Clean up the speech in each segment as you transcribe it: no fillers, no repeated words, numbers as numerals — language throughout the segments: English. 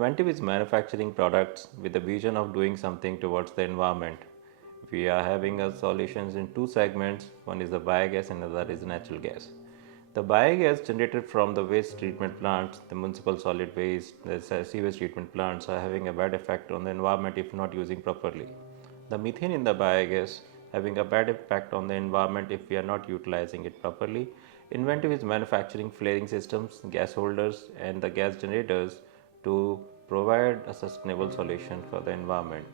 Inventive is manufacturing products with the vision of doing something towards the environment. We are having a solutions in two segments. One is the biogas and another is natural gas. The biogas generated from the waste treatment plants, the municipal solid waste, the sewage treatment plants are having a bad effect on the environment if not using properly. The methane in the biogas having a bad impact on the environment if we are not utilizing it properly. Inventive is manufacturing flaring systems, gas holders and the gas generators to provide a sustainable solution for the environment.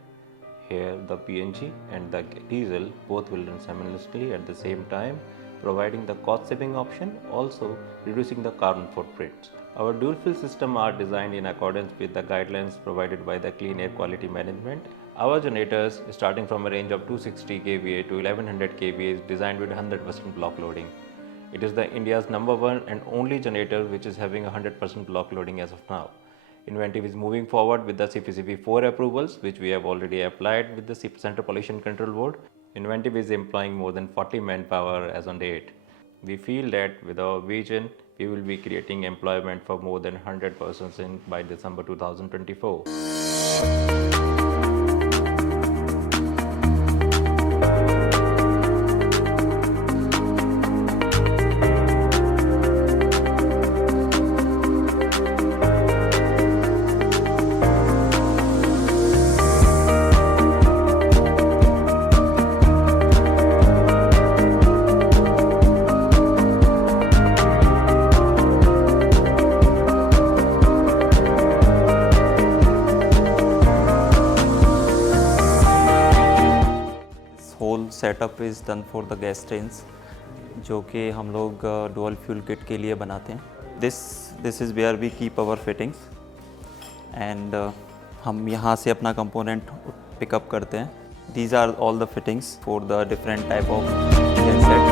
Here the PNG and the diesel both will run simultaneously at the same time, providing the cost saving option, also reducing the carbon footprints. Our dual fuel system are designed in accordance with the guidelines provided by the Clean Air Quality Management. Our generators starting from a range of 260 kVA to 1100 kVA is designed with 100% block loading. It is the India's #1 and only generator which is having 100% block loading as of now. Inventive is moving forward with the CPCB 4 approvals which we have already applied with the Central Pollution Control Board. Inventive is employing more than 40 manpower as on date. We feel that with our vision, we will be creating employment for more than 100 persons by December 2024. Whole setup is done for the gas trains जो कि हम लोग dual fuel kit के लिए बनाते हैं. This is where we keep our fittings and हम यहाँ से अपना कंपोनेंट पिकअप करते हैं. These are all the fittings for the different type of gas set.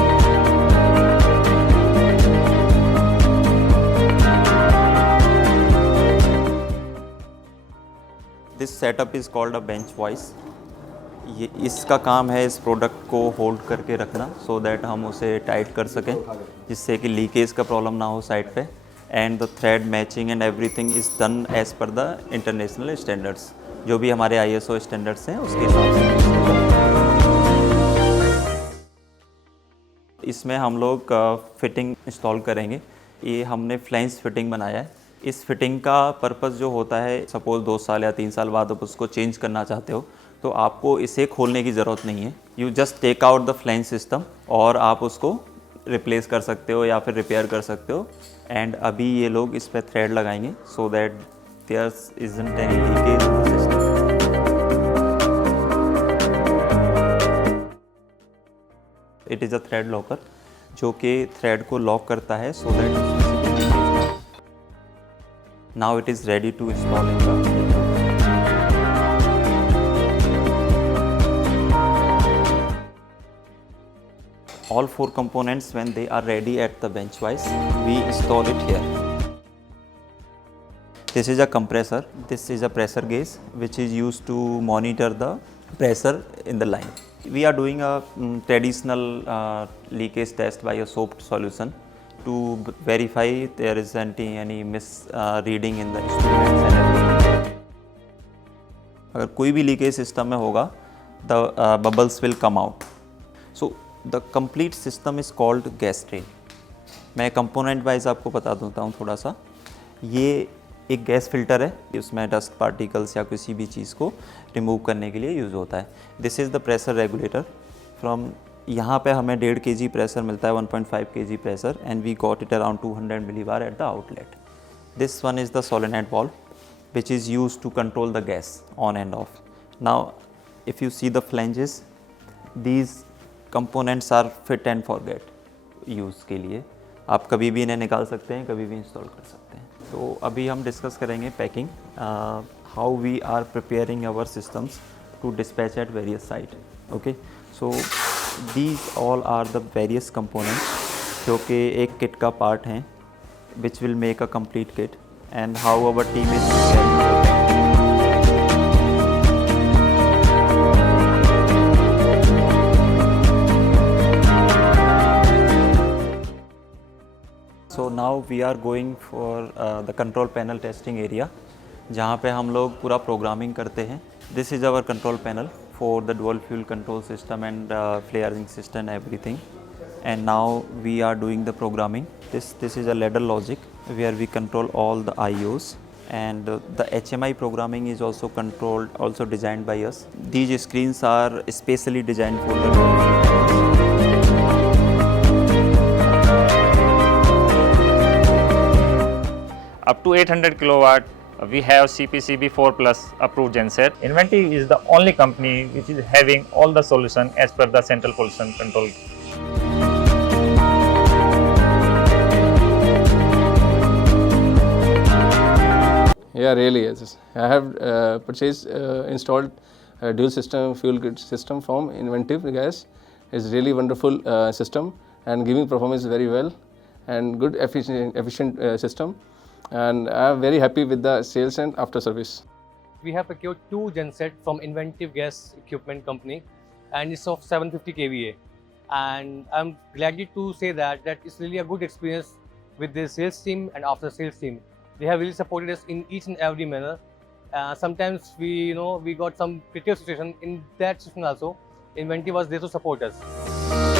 This setup is called a bench vice. ये इसका काम है इस प्रोडक्ट को होल्ड करके रखना सो दैट हम उसे टाइट कर सकें जिससे कि लीकेज का प्रॉब्लम ना हो साइड पे. And the thread matching and everything is done as per the international standards. जो भी हमारे ISO स्टैंडर्ड्स हैं उसके हिसाब से. इसमें हम लोग फिटिंग इंस्टॉल करेंगे. ये हमने फ्लैंज फिटिंग बनाया है. इस फिटिंग का पर्पज़ जो होता है, सपोज़ 2 साल या 3 साल बाद आप उसको चेंज करना चाहते हो तो आपको इसे खोलने की ज़रूरत नहीं है. You just take out the flange system और आप उसको रिप्लेस कर सकते हो या फिर रिपेयर कर सकते हो. एंड अभी ये लोग इस पर थ्रेड लगाएंगे so that there isn't any leakage in the system. It is a thread locker जो कि थ्रेड को लॉक करता है so that now it is ready to install in the. All 4 components, when they are ready at the bench wise, we install it here. This is a compressor. This is a pressure gauge which is used to monitor the pressure in the line. We are doing a traditional leakage test by a soap solution to verify there isn't any misreading in the instruments and everything. अगर कोई भी leakage system में होगा the bubbles will come out. So the complete system is called gas train. मैं component wise आपको बता देता हूँ थोड़ा सा. ये एक गैस फिल्टर है. उसमें डस्ट पार्टिकल्स या किसी भी चीज़ को रिमूव करने के लिए यूज़ होता है. This is the pressure regulator. From यहाँ पे हमें 1.5 kg प्रेशर मिलता है, 1.5 kg pressure, and we got it around 200 millibar at the outlet. This one is the solenoid valve which is use to control the gas on and off. Now if you see the flanges, these components are fit and forget use के लिए. आप कभी भी इन्हें निकाल सकते हैं, कभी भी इंस्टॉल कर सकते हैं. तो अभी हम डिस्कस करेंगे packing, how we are preparing our systems to dispatch at various site. Okay, so these all are the various components जो कि एक किट का पार्ट हैं which will make a complete kit. And how our team is preparing. So now we are going for the control panel testing area. जहाँ पे हम लोग पूरा प्रोग्रामिंग करते हैं. This is our control panel for the dual fuel control system and flaring system everything. And now we are doing the programming. This is a ladder logic where we control all the IOs, and the HMI programming is also controlled, also designed by us. These screens are specially designed for the dual fuel. Up to 800 kilowatt, we have CPCB 4 Plus approved genset. Inventive is the only company which is having all the solution as per the central pollution control. Yeah, really yes. I have installed dual system fuel grid system from Inventive Gas. It's really wonderful system and giving performance very well and good efficient system. And I am very happy with the sales and after service. We have procured 2 genset from Inventive Gas Equipment Company, and it's of 750 kVA. And I'm glad to say that it's really a good experience with the sales team and after sales team. They have really supported us in each and every manner. Sometimes we got some critical situation. In that situation also, Inventive was there to support us.